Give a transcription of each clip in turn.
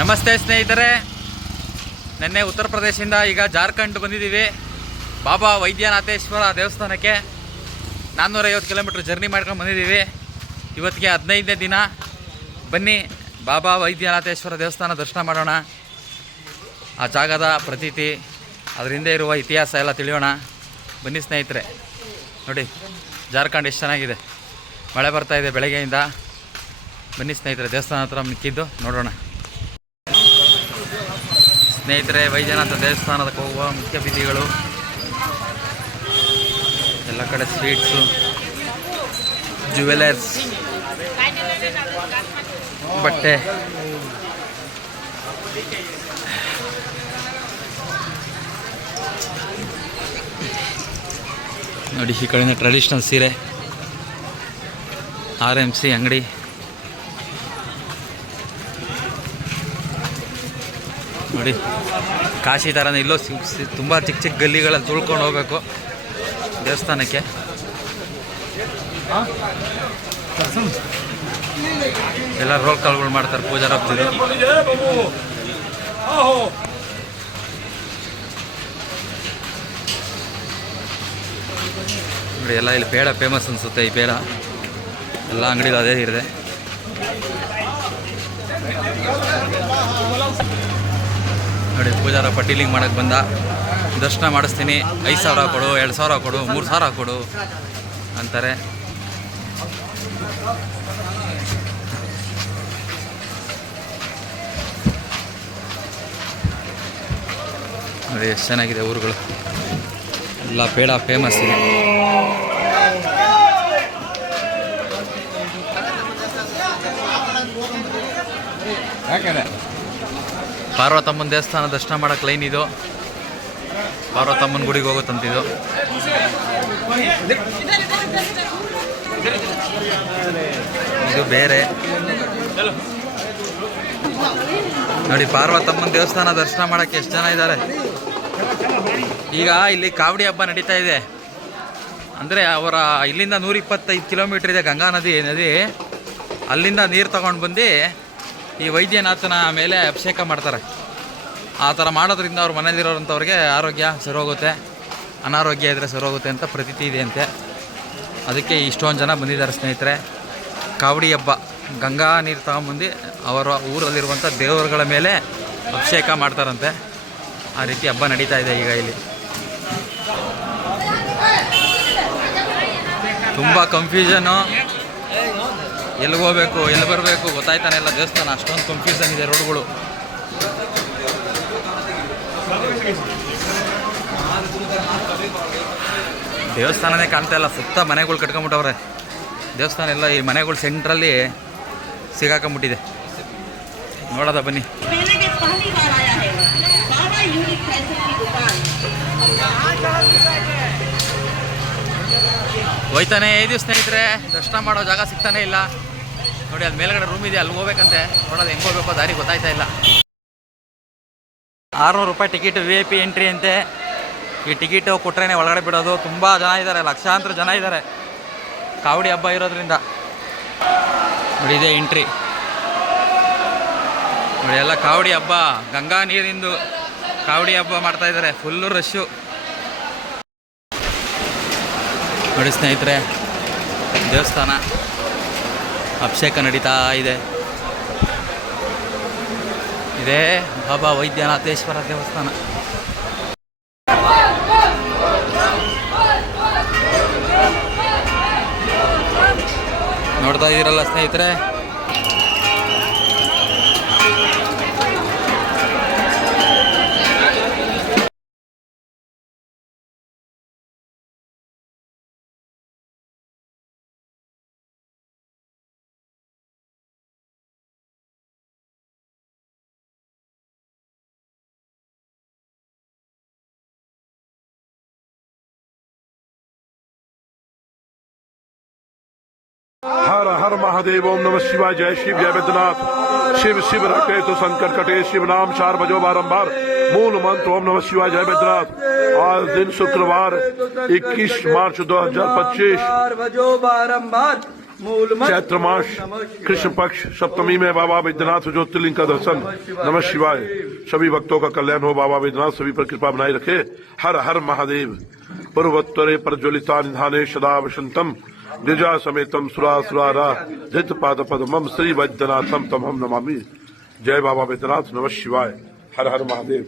ನಮಸ್ತೆ ಸ್ನೇಹಿತರೆ, ನಿನ್ನೆ ಉತ್ತರ ಪ್ರದೇಶದಿಂದ ಈಗ ಜಾರ್ಖಂಡ್ ಬಂದಿದ್ದೀವಿ. ಬಾಬಾ ವೈದ್ಯನಾಥೇಶ್ವರ ದೇವಸ್ಥಾನಕ್ಕೆ 450 ಕಿಲೋಮೀಟ್ರ್ ಜರ್ನಿ ಮಾಡ್ಕೊಂಡು ಬಂದಿದ್ದೀವಿ. ಇವತ್ತಿಗೆ 15ನೇ ದಿನ. ಬನ್ನಿ ಬಾಬಾ ವೈದ್ಯನಾಥೇಶ್ವರ ದೇವಸ್ಥಾನ ದರ್ಶನ ಮಾಡೋಣ. ಆ ಜಾಗದ ಪ್ರತೀತಿ, ಅದರ ಹಿಂದೆ ಇರುವ ಇತಿಹಾಸ ಎಲ್ಲ ತಿಳಿಯೋಣ. ಬನ್ನಿ ಸ್ನೇಹಿತರೆ. ನೋಡಿ ಜಾರ್ಖಂಡ್ ಎಷ್ಟು ಚೆನ್ನಾಗಿದೆ, ಮಳೆ ಬರ್ತಾಯಿದೆ ಬೆಳಗ್ಗೆಯಿಂದ. ಬನ್ನಿ ಸ್ನೇಹಿತರೆ, ದೇವಸ್ಥಾನ ಹತ್ರ ನಿಂತಿದ್ದು ನೋಡೋಣ. ಸ್ನೇಹಿತರೆ, ವೈದ್ಯನಾಥ ದೇವಸ್ಥಾನಕ್ಕೆ ಹೋಗುವ ಮುಖ್ಯ ಬೀದಿಗಳು, ಎಲ್ಲ ಕಡೆ ಸ್ವೀಟ್ಸು, ಜ್ಯುವೆಲರ್ಸ್, ಬಟ್ಟೆ, ನೋಡಿ ಈ ಕಡೆಯಿಂದ ಟ್ರೆಡಿಷ್ನಲ್ ಸೀರೆ, RMC ಅಂಗಡಿ, ನೋಡಿ ಕಾಶಿ ಥರನೇ ಇಲ್ಲೋ ತುಂಬ ಚಿಕ್ಕ ಚಿಕ್ಕ ಗಲ್ಲಿಗಳಲ್ಲಿ ತುಳ್ಕೊಂಡು ಹೋಗ್ಬೇಕು ದೇವಸ್ಥಾನಕ್ಕೆ. ಎಲ್ಲ ರೋಲ್ ಕಾಲ್ಗಳು ಮಾಡ್ತಾರೆ ಪೂಜಾರ ಹೋಗ್ತಿದ್ರು. ನೋಡಿ ಎಲ್ಲ ಇಲ್ಲಿ ಪೇಡ ಫೇಮಸ್ ಅನಿಸುತ್ತೆ. ಈ ಪೇಡ ಎಲ್ಲ ಅಂಗಡಿಗಳು ಅದೇ ಇದೆ. ನೋಡಿ ಪೂಜಾರ ಪಟ್ಟೀಲಿಂಗ್ ಮಾಡೋಕ್ಕೆ ಬಂದ. ದರ್ಶನ ಮಾಡಿಸ್ತೀನಿ, 5,000 ಕೊಡು, 2,000 ಕೊಡು, 3,000 ಕೊಡು ಅಂತಾರೆ. ನೋಡಿ ಎಷ್ಟು ಚೆನ್ನಾಗಿದೆ ಊರುಗಳು, ಎಲ್ಲ ಪೇಡ ಫೇಮಸ್ ಇದೆ. ಪಾರ್ವತಮ್ಮನ ದೇವಸ್ಥಾನ ದರ್ಶನ ಮಾಡೋಕ್ಕೆ ಲೈನ್ ಇದು. ಪಾರ್ವತಮ್ಮನ ಗುಡಿಗೆ ಹೋಗುತ್ತಂತಿದು. ಇದು ಬೇರೆ. ನೋಡಿ ಪಾರ್ವತಮ್ಮನ ದೇವಸ್ಥಾನ ದರ್ಶನ ಮಾಡೋಕ್ಕೆ ಎಷ್ಟು ಜನ ಇದ್ದಾರೆ. ಈಗ ಇಲ್ಲಿ ಕಾವಡಿ ಹಬ್ಬ ನಡೀತಾ ಇದೆ. ಅಂದರೆ ಅವರ ಇಲ್ಲಿಂದ 125 ಕಿಲೋಮೀಟ್ರ್ ಇದೆ ಗಂಗಾ ನದಿ. ಅಲ್ಲಿಂದ ನೀರು ತಗೊಂಡು ಬಂದು ಈ ವೈದ್ಯನಾಥನ ಮೇಲೆ ಅಭಿಷೇಕ ಮಾಡ್ತಾರೆ. ಆ ಥರ ಮಾಡೋದ್ರಿಂದ ಅವ್ರ ಮನೇಲಿರೋರಂಥವ್ರಿಗೆ ಆರೋಗ್ಯ ಸರೋಗುತ್ತೆ, ಅನಾರೋಗ್ಯ ಇದ್ದರೆ ಸರೋಗುತ್ತೆ ಅಂತ ಪ್ರತೀತಿ ಇದೆ ಅಂತೆ. ಅದಕ್ಕೆ ಇಷ್ಟೊಂದು ಜನ ಬಂದಿದ್ದಾರೆ ಸ್ನೇಹಿತರೆ. ಕಾವಡಿ ಹಬ್ಬ, ಗಂಗಾ ನೀರು ತಗೊಂಬಂದು ಅವರ ಊರಲ್ಲಿರುವಂಥ ದೇವರುಗಳ ಮೇಲೆ ಅಭಿಷೇಕ ಮಾಡ್ತಾರಂತೆ. ಆ ರೀತಿ ಹಬ್ಬ ನಡೀತಾ ಇದೆ ಈಗ ಇಲ್ಲಿ. ತುಂಬ ಕನ್ಫ್ಯೂಷನು, ಎಲ್ಲಿಗೆ ಹೋಗ್ಬೇಕು ಎಲ್ಲಿ ಬರಬೇಕು ಗೊತ್ತಾಯ್ತಾನೆ ಇಲ್ಲ. ದೇವಸ್ಥಾನ ಅಷ್ಟೊಂದು ಕನ್ಫ್ಯೂಷನ್ ಇದೆ ರೋಡ್ಗಳು. ದೇವಸ್ಥಾನನೇ ಕಾಣ್ತಾ ಇಲ್ಲ, ಸುತ್ತ ಮನೆಗಳು ಕಟ್ಕೊಂಬಿಟ್ಟವ್ರೆ. ದೇವಸ್ಥಾನ ಎಲ್ಲ ಈ ಮನೆಗಳು ಸೆಂಟ್ರಲ್ಲಿ ಸಿಗಾಕೊಂಬಿಟ್ಟಿದೆ. ನೋಡೋದ ಬನ್ನಿ. ಹೋಯ್ತಾನೆ ಇದೀವಿ ಸ್ನೇಹಿತರೆ, ದರ್ಶನ ಮಾಡೋ ಜಾಗ ಸಿಗ್ತಾನೆ ಇಲ್ಲ. ನೋಡಿ ಅದು ಮೇಲ್ಗಡೆ ರೂಮ್ ಇದೆ, ಅಲ್ಲಿ ಹೋಗ್ಬೇಕಂತೆ. ನೋಡೋದು ಹೆಂಗೆ ಹೋಗ್ಬೇಕು ದಾರಿ ಗೊತ್ತಾಯ್ತಾ ಇಲ್ಲ. 600 ರೂಪಾಯಿ ಟಿಕೆಟ್, VIP ಎಂಟ್ರಿ ಅಂತೆ. ಈ ಟಿಕೆಟು ಕೊಟ್ರೇ ಒಳಗಡೆ ಬಿಡೋದು. ತುಂಬ ಜನ ಇದ್ದಾರೆ, ಲಕ್ಷಾಂತರ ಜನ ಇದ್ದಾರೆ ಕಾವಡಿ ಹಬ್ಬ ಇರೋದ್ರಿಂದ. ನೋಡಿ ಇದೇ ಎಂಟ್ರಿ. ನೋಡಿ ಎಲ್ಲ ಕಾವಡಿ ಹಬ್ಬ, ಗಂಗಾ ನೀರಿಂದು ಕಾವಡಿ ಹಬ್ಬ ಮಾಡ್ತಾಯಿದ್ದಾರೆ. Full rush. ನೋಡಿ ಸ್ನೇಹಿತರೆ, ದೇವಸ್ಥಾನ ಅಭಿಷೇಕ ನಡೀತಾ ಇದೆ. ಇದೇ ಬಾಬಾ ವೈದ್ಯನಾಥೇಶ್ವರ ದೇವಸ್ಥಾನ. ನೋಡ್ತಾ ಇದ್ದೀರಲ್ಲ ಸ್ನೇಹಿತರೆ, हर हर महादेव, ओम नमः शिवाय, जय शिव, जय वैद्यनाथ। शिव शिव रटे तो संकट कटे, शिव नाम 4 बजो बारंबार। मूल मंत्र ओम नमः शिवाय, जय वैद्यनाथ। आज दिन शुक्रवार 21 मार्च 2025 बजो बारंबार। चैत्र मास कृष्ण पक्ष सप्तमी में बाबा बैद्यनाथ ज्योतिर्लिंग का दर्शन। नमः शिवाय। सभी भक्तों का कल्याण हो बाबा बैद्यनाथ सभी पर कृपा बनाए रखे। हर हर महादेव। पूर्वोत्तरे प्रज्वलिता निधाने सदा वसंतम द्विजा समेतम सुरासुरारा धृत पाद पद्मम श्री वैद्यनाथम तमहम नमामि। जय बाबा बैद्यनाथ। नमः शिवाय। हर हर महादेव।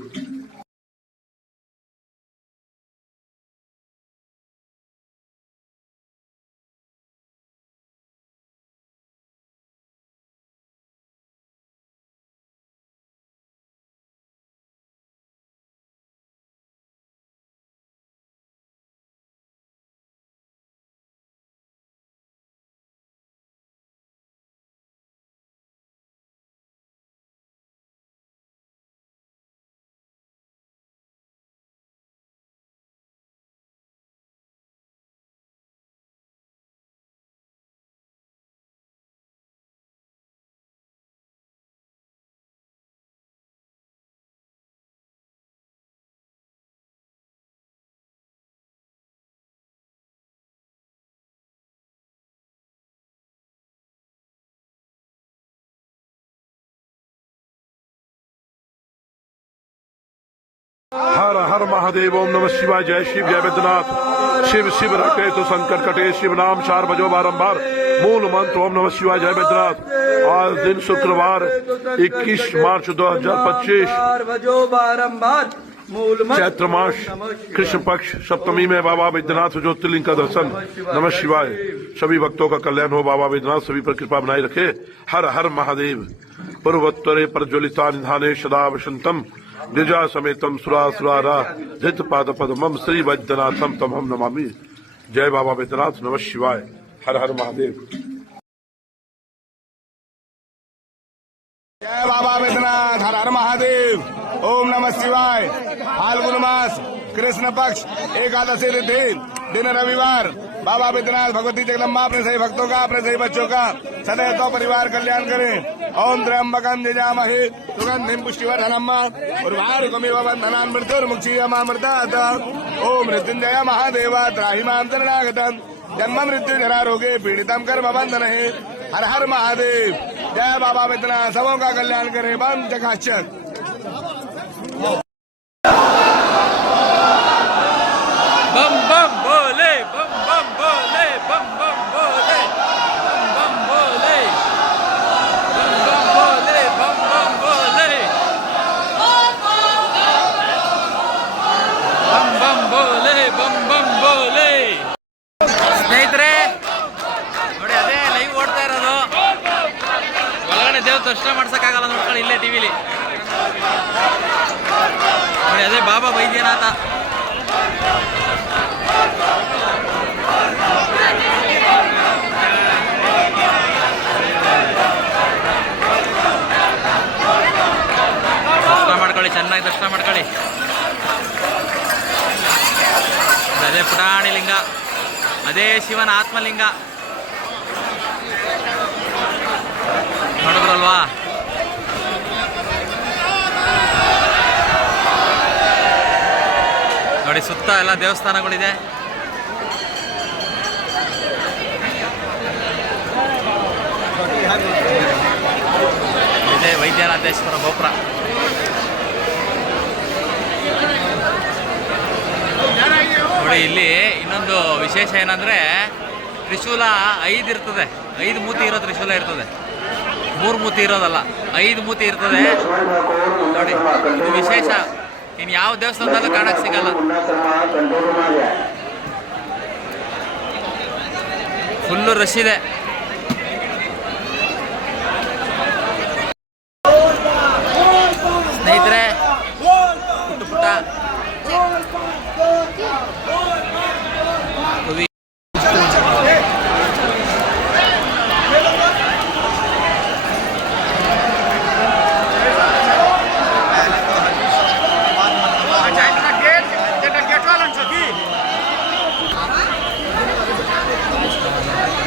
हर हर महादेव। ओम नमः शिवाय। जय शिव जय बैद्यनाथ। शिव शिव रटे तो संकट कटे। शिव नाम 4 बजो बारंबार। मूल मंत्र ओम नमः शिवाय जय बैद्यनाथ। आज दिन शुक्रवार 21 मार्च 2025 चैत्र मास कृष्ण पक्ष सप्तमी में बाबा बैद्यनाथ ज्योतिर्लिंग का दर्शन। नमः शिवाय। सभी भक्तों का कल्याण हो बाबा बैद्यनाथ सभी पर कृपा बनाए रखे। हर हर महादेव। पूर्वोत्तरे प्रज्वलिता निधाने सदा वसंतम द्विजा समेतम सुरासुरारा धृत पाद पद्मम श्री वैद्यनाथम तमहम नमामि। जय बाबा बैद्यनाथ। नमः शिवाय। हर हर महादेव। जय बाबा बैद्यनाथ। हर हर महादेव। ओम नमः शिवाय। फाल्गुन मास कृष्ण पक्ष एकादशी तिथि दिन रविवार बाबा बैद्यनाथ भगवती जगदम्बा अपने सही भक्तों का अपने सही बच्चों का सदैव तो परिवार कल्याण करें। ओम त्र्यंबकं यजामहे सुगंधिं पुष्टिवर्धनम् उर्वारुकमिव बन्धनान् मृत्युर्मुक्षीयमामृतात्। ओम मृत्युंजय महादेव त्राहि मां शरणागतम् जन्म मृत्यु जरा रोगे पीड़ितम कर्म बंधन है। हर हर महादेव। जय बाबा बैद्यनाथ सबों का कल्याण करे। बम चकाचक। बम बम बोले बम बम बोले बम बम बोले बम बम बोले बम बम बोले बम बम बोले बम बम बोले। ಸ್ನೇಹಿತರೆ ನೋಡಿ ಅದೇ ಲೈವ್ ಓಡ್ತಾ ಇರೋದು ಒಳಗಡೆ ದೇವ್ರ ದರ್ಶನ ಮಾಡ್ಸಕ್ಕಾಗಲ್ಲ ನೋಡ್ಕೊಳ್ಳಿ ಇಲ್ಲೇ ಟಿವಿಲಿ ನೋಡಿ ಅದೇ ಬಾಬಾ ವೈದ್ಯನಾಥ ದರ್ಶನ ಮಾಡ್ಕೊಳ್ಳಿ ಚೆನ್ನಾಗಿ ದರ್ಶನ ಮಾಡ್ಕೊಳ್ಳಿ ಅದೇ ಪುಟಾಣಿ ಲಿಂಗ ಅದೇ ಶಿವನ ಆತ್ಮಲಿಂಗ ನೋಡಿದ್ರಲ್ವಾ ನೋಡಿ ಸುತ್ತ ಎಲ್ಲ ದೇವಸ್ಥಾನಗಳಿದೆ ಇದೇ ವೈದ್ಯನಾಥೇಶ್ವರ ಗೋಪುರ ನೋಡಿ ಇಲ್ಲಿ ಇನ್ನೊಂದು ವಿಶೇಷ ಏನಂದ್ರೆ ತ್ರಿಶೂಲ 5 ಇರ್ತದೆ 5 ಮೂತಿ ಇರೋ ತ್ರಿಶೂಲ ಇರ್ತದೆ 3 ಮೂತಿ ಇರೋದಲ್ಲ 5 ಮೂತಿ ಇರ್ತದೆ ನೋಡಿ ಇದು ವಿಶೇಷ ಇನ್ನು ಯಾವ ದೇವಸ್ಥಾನದಲ್ಲೂ ಕಾಣಕ್ಕೆ ಸಿಗಲ್ಲ ಫುಲ್ಲು ರಶ್ ಇದೆ ಸ್ನೇಹಿತರೆ ಪುಟ್ಟ ಪುಟ್ಟ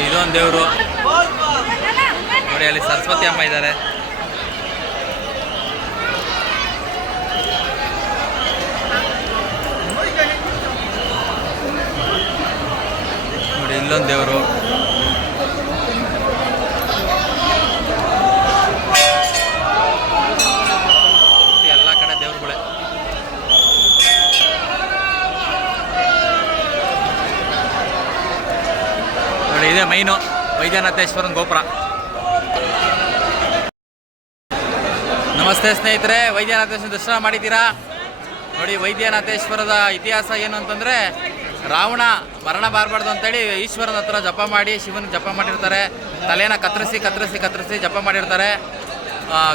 ಇದೊಂದು ದೇವರು ನೋಡಿ ಅಲ್ಲಿ ಸರಸ್ವತಿ ಅಮ್ಮ ಇದ್ದಾರೆ ನೋಡಿ ಇಲ್ಲೊಂದು ದೇವರು ವೈದ್ಯನಾಥೇಶ್ವರನ ಗೋಪುರ. ನಮಸ್ತೆ ಸ್ನೇಹಿತರೆ, ವೈದ್ಯನಾಥೇಶ್ವರ ದರ್ಶನ ಮಾಡಿದ್ದೀರಾ? ನೋಡಿ, ವೈದ್ಯನಾಥೇಶ್ವರದ ಇತಿಹಾಸ ಏನು ಅಂತಂದರೆ, ರಾವಣ ಮರಣ ಬಾರಬಾರ್ದು ಅಂತೇಳಿ ಈಶ್ವರನ ಹತ್ರ ಜಪ ಮಾಡಿ ಶಿವನಿಗೆ ಜಪ ಮಾಡಿರ್ತಾರೆ. ತಲೆನ ಕತ್ತರಿಸಿ ಜಪ ಮಾಡಿರ್ತಾರೆ.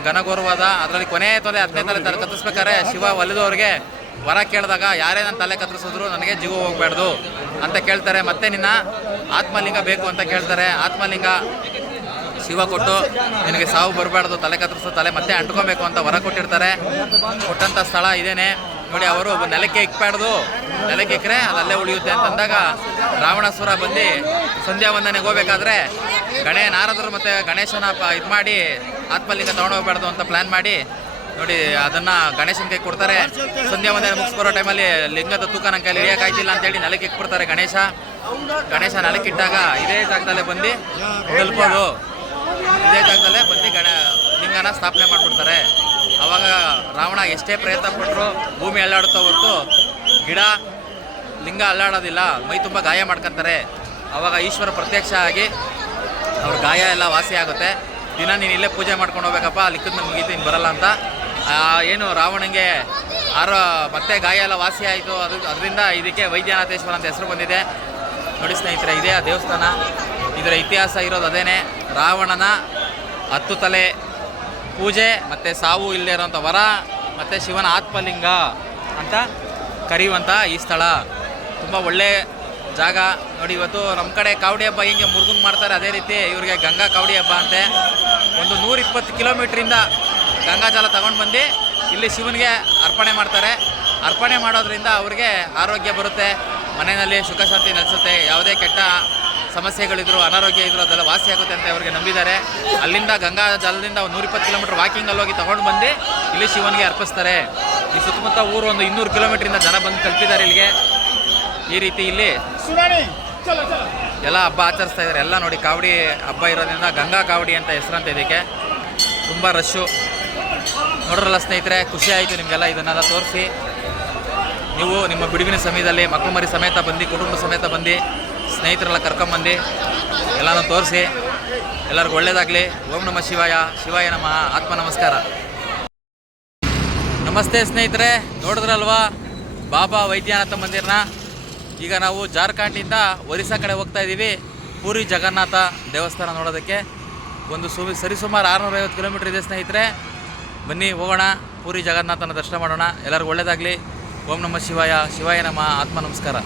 ಘನಘೋರವಾದ ಅದರಲ್ಲಿ ಕೊನೆ ತೊಲೆ 15 ತಲೆ ಕತ್ತರಿಸ್ಬೇಕಾದ್ರೆ ಶಿವ ಒಲಿದವ್ರಿಗೆ ವರ ಕೇಳಿದಾಗ, ಯಾರೇ ನನ್ನ ತಲೆ ಕತ್ತರಿಸಿದ್ರು ನನಗೆ ಜೀವ ಹೋಗ್ಬಾರ್ದು ಅಂತ ಕೇಳ್ತಾರೆ. ಮತ್ತೆ ನಿನ್ನ ಆತ್ಮಲಿಂಗ ಬೇಕು ಅಂತ ಕೇಳ್ತಾರೆ. ಆತ್ಮಲಿಂಗ ಶಿವ ಕೊಟ್ಟು ನಿನಗೆ ಸಾವು ಬರಬಾರ್ದು, ತಲೆ ಕತ್ತರಿಸೋ ತಲೆ ಮತ್ತೆ ಅಂಟ್ಕೊಬೇಕು ಅಂತ ವರ ಕೊಟ್ಟಿರ್ತಾರೆ. ಕೊಟ್ಟಂಥ ಸ್ಥಳ ಇದೇನೆ ನೋಡಿ. ಅವರು ನೆಲಕ್ಕೆ ಇಕ್ಬಾರ್ದು, ನೆಲಕ್ಕೆ ಇಕ್ಕರೆ ಅದಲ್ಲೇ ಉಳಿಯುತ್ತೆ ಅಂತಂದಾಗ ರಾವಣಾಸುರ ಬಂದು ಸಂಧ್ಯಾ ವಂದನೆಗೆ ಹೋಗ್ಬೇಕಾದ್ರೆ ನಾರದರು ಮತ್ತು ಗಣೇಶನ ಇದು ಮಾಡಿ ಆತ್ಮಲಿಂಗ ತೊಗೊಂಡೋಗ್ಬಾರ್ದು ಅಂತ ಪ್ಲ್ಯಾನ್ ಮಾಡಿ ನೋಡಿ ಅದನ್ನು ಗಣೇಶನ ಕೈ ಕೊಡ್ತಾರೆ. ಸಂಧ್ಯಾ ವಂದನೆ ಮುಗಿಸ್ಬರೋ ಟೈಮಲ್ಲಿ ಲಿಂಗದ ತೂಕ ನನ್ನ ಕೈಲಿ ಹಿಡಿಯೋಕ್ಕಾಯ್ತಿಲ್ಲ ಅಂತೇಳಿ ನೆಲಕ್ಕೆ ಇಕ್ಬಿಡ್ತಾರೆ. ಗಣೇಶ ನೆಲಕ್ಕಿಟ್ಟಾಗ ಇದೇ ಜಾಗದಲ್ಲೇ ಬಂದು ತಲುಪೋದು, ಇದೇ ಜಾಗದಲ್ಲೇ ಬಂದು ಲಿಂಗನ ಸ್ಥಾಪನೆ ಮಾಡಿಬಿಡ್ತಾರೆ. ಆವಾಗ ರಾವಣ ಎಷ್ಟೇ ಪ್ರಯತ್ನ ಪಟ್ಟರು ಭೂಮಿ ಅಲ್ಲಾಡುತ್ತಾ ಹೊರತು ಲಿಂಗ ಅಲ್ಲಾಡೋದಿಲ್ಲ. ಮೈ ತುಂಬ ಗಾಯ ಮಾಡ್ಕೊತಾರೆ. ಆವಾಗ ಈಶ್ವರ ಪ್ರತ್ಯಕ್ಷ ಆಗಿ ಅವ್ರ ಗಾಯ ಎಲ್ಲ ವಾಸಿ ಆಗುತ್ತೆ. ದಿನ ನೀನು ಇಲ್ಲೇ ಪೂಜೆ ಮಾಡ್ಕೊಂಡು ಹೋಗ್ಬೇಕಪ್ಪ, ಲಿಕ್ಕದ ಮೇಲೆ ಮುಗೀತು, ಇನ್ನು ಬರಲ್ಲ ಅಂತ. ಏನು ರಾವಣನಿಗೆ ಮತ್ತೆ ಗಾಯ ಎಲ್ಲ ವಾಸಿ ಆಯಿತು. ಅದರಿಂದ ಇದಕ್ಕೆ ವೈದ್ಯನಾಥೇಶ್ವರ ಅಂತ ಹೆಸರು ಬಂದಿದೆ. ನೋಡಿ ಸ್ನೇಹಿತರೆ, ಇದೇ ಆ ದೇವಸ್ಥಾನ. ಇದರ ಇತಿಹಾಸ ಇರೋದು ಅದೇನೆ. ರಾವಣನ 10 ತಲೆ ಪೂಜೆ ಮತ್ತು ಸಾವು ಇಲ್ಲದೆ ಇರೋಂಥ ವರ ಮತ್ತು ಶಿವನ ಆತ್ಮಲಿಂಗ ಅಂತ ಕರೆಯುವಂಥ ಈ ಸ್ಥಳ ತುಂಬ ಒಳ್ಳೆ ಜಾಗ. ನೋಡಿ, ಇವತ್ತು ನಮ್ಮ ಕಡೆ ಕಾವಡಿ ಹಬ್ಬ ಹಿಂಗೆ ಮುರುಗನ್ ಮಾಡ್ತಾರೆ, ಅದೇ ರೀತಿ ಇವ್ರಿಗೆ ಗಂಗಾ ಕಾವಡಿ ಹಬ್ಬ ಅಂತೆ. ಒಂದು 120 ಕಿಲೋಮೀಟ್ರಿಂದ ಗಂಗಾಜಲ ತಗೊಂಡು ಬಂದು ಇಲ್ಲಿ ಶಿವನಿಗೆ ಅರ್ಪಣೆ ಮಾಡ್ತಾರೆ. ಅರ್ಪಣೆ ಮಾಡೋದ್ರಿಂದ ಅವ್ರಿಗೆ ಆರೋಗ್ಯ ಬರುತ್ತೆ, ಮನೆಯಲ್ಲಿ ಸುಖ ಶಾಂತಿ ನೆಲೆಸುತ್ತೆ. ಯಾವುದೇ ಕೆಟ್ಟ ಸಮಸ್ಯೆಗಳಿದ್ರು, ಅನಾರೋಗ್ಯ ಇದ್ರು ಅದೆಲ್ಲ ವಾಸಿ ಆಗುತ್ತೆ ಅಂತ ಅವ್ರಿಗೆ ನಂಬಿದ್ದಾರೆ. ಅಲ್ಲಿಂದ ಗಂಗಾ ಜಲದಿಂದ 120 ಕಿಲೋಮೀಟ್ರ್ ವಾಕಿಂಗಲ್ಲಿ ಹೋಗಿ ತೊಗೊಂಡು ಬಂದು ಇಲ್ಲಿ ಶಿವನಿಗೆ ಅರ್ಪಿಸ್ತಾರೆ. ಈ ಸುತ್ತಮುತ್ತ ಊರು ಒಂದು 200 ಕಿಲೋಮೀಟ್ರಿಂದ ಜನ ಬಂದು ತಲುಪಿದ್ದಾರೆ ಇಲ್ಲಿಗೆ. ಈ ರೀತಿ ಇಲ್ಲಿ ಎಲ್ಲ ಹಬ್ಬ ಆಚರಿಸ್ತಾ ಇದ್ದಾರೆ. ಎಲ್ಲ ನೋಡಿ, ಕಾವಡಿ ಹಬ್ಬ ಇರೋದ್ರಿಂದ ಗಂಗಾ ಕಾವಡಿ ಅಂತ ಹೆಸರಂತ ಇದಕ್ಕೆ. ತುಂಬ ರಶ್ಶು ನೋಡ್ರಲ್ಲ ಸ್ನೇಹಿತರೆ, ಖುಷಿ ಆಯಿತು ನಿಮಗೆಲ್ಲ ಇದನ್ನೆಲ್ಲ ತೋರಿಸಿ. ನೀವು ನಿಮ್ಮ ಬಿಡುವಿನ ಸಮಯದಲ್ಲಿ ಮಕ್ಕಳು ಮರಿ ಸಮೇತ ಬಂದು, ಕುಟುಂಬ ಸಮೇತ ಬಂದು, ಸ್ನೇಹಿತರೆಲ್ಲ ಕರ್ಕೊಂಬಂದು ಎಲ್ಲನೂ ತೋರಿಸಿ. ಎಲ್ಲರಿಗೂ ಒಳ್ಳೆಯದಾಗಲಿ. ಓಂ ನಮಃ ಶಿವಾಯ. ಶಿವಾಯ ನಮಃ. ಆತ್ಮ ನಮಸ್ಕಾರ. ನಮಸ್ತೆ ಸ್ನೇಹಿತರೆ, ನೋಡಿದ್ರಲ್ವಾ ಬಾಬಾ ವೈದ್ಯನಾಥ ಮಂದಿರನ. ಈಗ ನಾವು ಜಾರ್ಖಂಡಿಂದ ಒರಿಸ್ಸಾ ಕಡೆ ಹೋಗ್ತಾ ಇದ್ದೀವಿ. ಪೂರಿ ಜಗನ್ನಾಥ ದೇವಸ್ಥಾನ ನೋಡೋದಕ್ಕೆ. ಒಂದು ಸರಿಸುಮಾರು 650 ಕಿಲೋಮೀಟ್ರ್ ಇದೆ ಸ್ನೇಹಿತರೆ. ಬನ್ನಿ ಹೋಗೋಣ, ಪೂರಿ ಜಗನ್ನಾಥನ ದರ್ಶನ ಮಾಡೋಣ. ಎಲ್ಲರಿಗೂ ಒಳ್ಳೆಯದಾಗಲಿ. ಓಂ ನಮಃ ಶಿವಾಯ. ಶಿವಾಯ ನಮಃ. ಆತ್ಮ ನಮಸ್ಕಾರ.